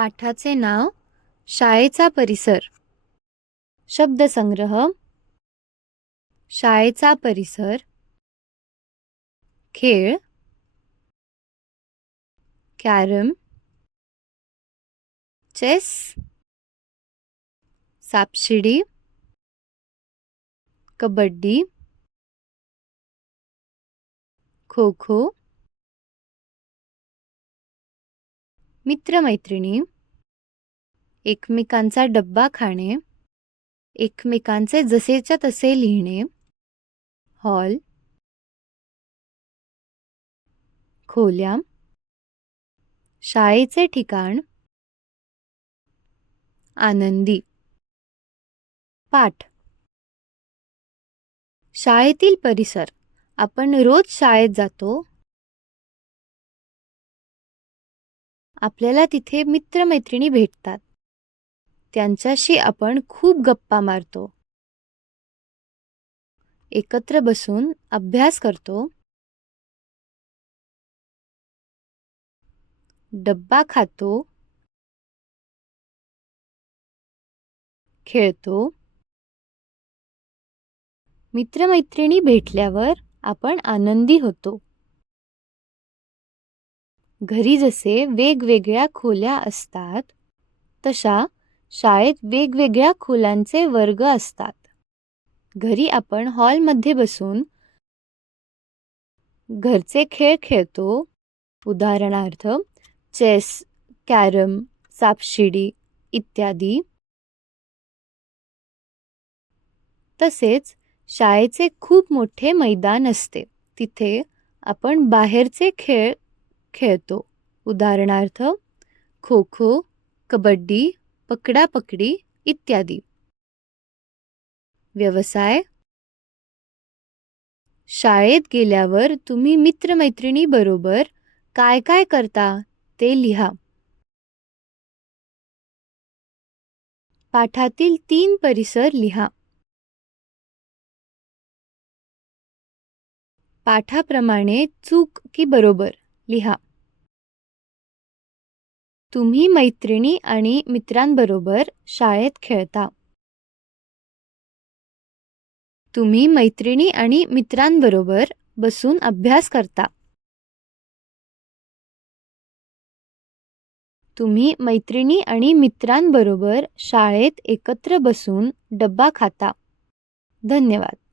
पाठाचे नाव शाळेचा परिसर. शब्दसंग्रह. शाळेचा परिसर. खेळ. कॅरम. चेस. सापशिडी. कबड्डी. खो खो. मित्रमैत्रिणी. एकमेकांचा डब्बा खाणे. एकमेकांचे जसेच्या तसे लिहिणे. हॉल. खोल्या. शाळेचे ठिकाण. आनंदी. पाठ. शाळेतील परिसर. आपण रोज शाळेत जातो. आपल्याला तिथे मित्रमैत्रिणी भेटतात. त्यांच्याशी आपण खूप गप्पा मारतो. एकत्र बसून अभ्यास करतो. डब्बा खातो. खेळतो. मित्रमैत्रिणी भेटल्यावर आपण आनंदी होतो. घरी जसे वेगवेगळ्या खोल्या असतात तशा शाळेत वेगवेगळ्या खोल्यांचे वर्ग असतात. घरी आपण हॉलमध्ये बसून घरचे खेळ खेळतो. उदाहरणार्थ चेस, कॅरम, सापशिडी इत्यादी. तसेच शाळेचे खूप मोठे मैदान असते. तिथे आपण बाहेरचे खेळ खेळतो. उदाहरणार्थ खो खो, कबड्डी, पकडापकडी इत्यादी. व्यवसाय. शाळेत गेल्यावर तुम्ही मित्रमैत्रिणीबरोबर काय काय करता ते लिहा. पाठातील 3 परिसर लिहा. पाठाप्रमाणे चूक की बरोबर लिहा. तुम्ही मैत्रिणी आणि मित्रांबरोबर शाळेत खेळता. तुम्ही मैत्रिणी आणि मित्रांबरोबर बसून अभ्यास करता. तुम्ही मैत्रिणी आणि मित्रांबरोबर शाळेत एकत्र बसून डब्बा खाता. धन्यवाद.